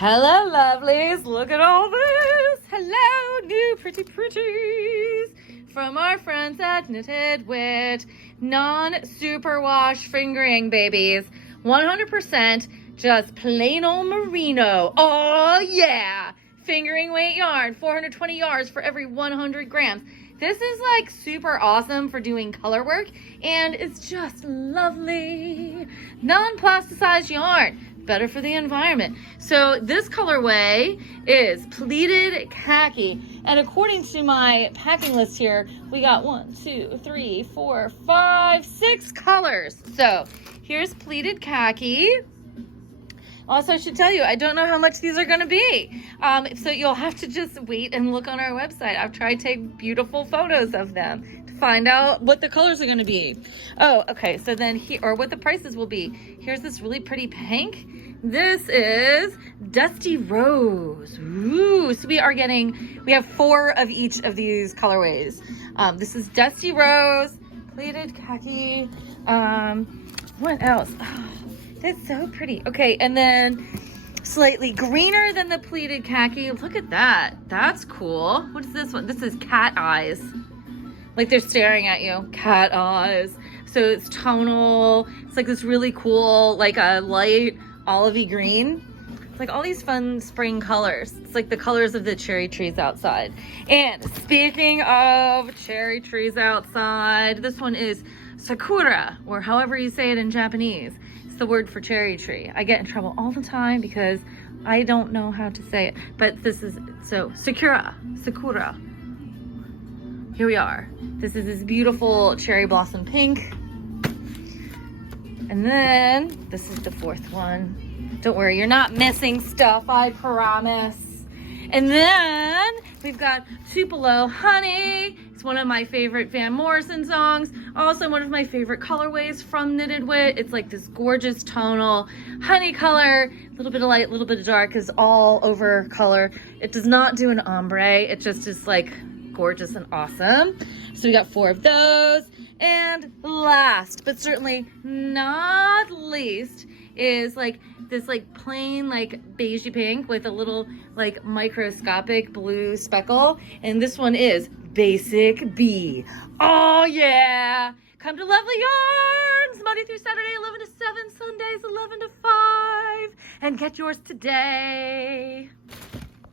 Hello, lovelies. Look at all this. Hello, new pretty pretties from our friends at Knitted Wit. Non-superwash fingering, babies. 100% just plain old merino. Oh, yeah. Fingering weight yarn. 420 yards for every 100 grams. This is like super awesome for doing color work, and it's just lovely. Non-plasticized yarn. Better for the environment. So this colorway is pleated khaki, and according to my packing list here, we got 1, 2, 3, 4, 5, 6 colors. So here's pleated khaki. Also, I should tell you, I don't know how much these are going to be. So you'll have to just wait and look on our website. I've tried to take beautiful photos of them to find out what the colors are going to be. Oh, okay. So then here, or what the prices will be. Here's this really pretty pink. This is Dusty Rose. Ooh, so we have 4 of each of these colorways. This is Dusty Rose, pleated khaki. What else? Oh, that's so pretty. Okay, and then slightly greener than the pleated khaki. Look at that. That's cool. What is this one? This is cat eyes. Like they're staring at you. Cat eyes. So it's tonal. It's like this really cool, like a light olivey green. It's like all these fun spring colors. It's like the colors of the cherry trees outside. And speaking of cherry trees outside, this one is sakura, or however you say it in Japanese. It's the word for cherry tree. I get in trouble all the time because I don't know how to say it. But this is, so sakura. Here we are. This is this beautiful cherry blossom pink. And then this is the 4th one. Don't worry, you're not missing stuff, I promise. And then we've got Tupelo Honey. It's one of my favorite Van Morrison songs. Also one of my favorite colorways from Knitted Wit. It's like this gorgeous tonal honey color. A little bit of light, a little bit of dark is all over color. It does not do an ombre. It just is like gorgeous and awesome. So we got 4 of those. And last, but certainly not least, is like this like plain like beigey pink with a little like microscopic blue speckle. And this one is Basic B. Oh yeah! Come to Lovely Yarns Monday through Saturday 11 to 7, Sundays 11 to 5, and get yours today.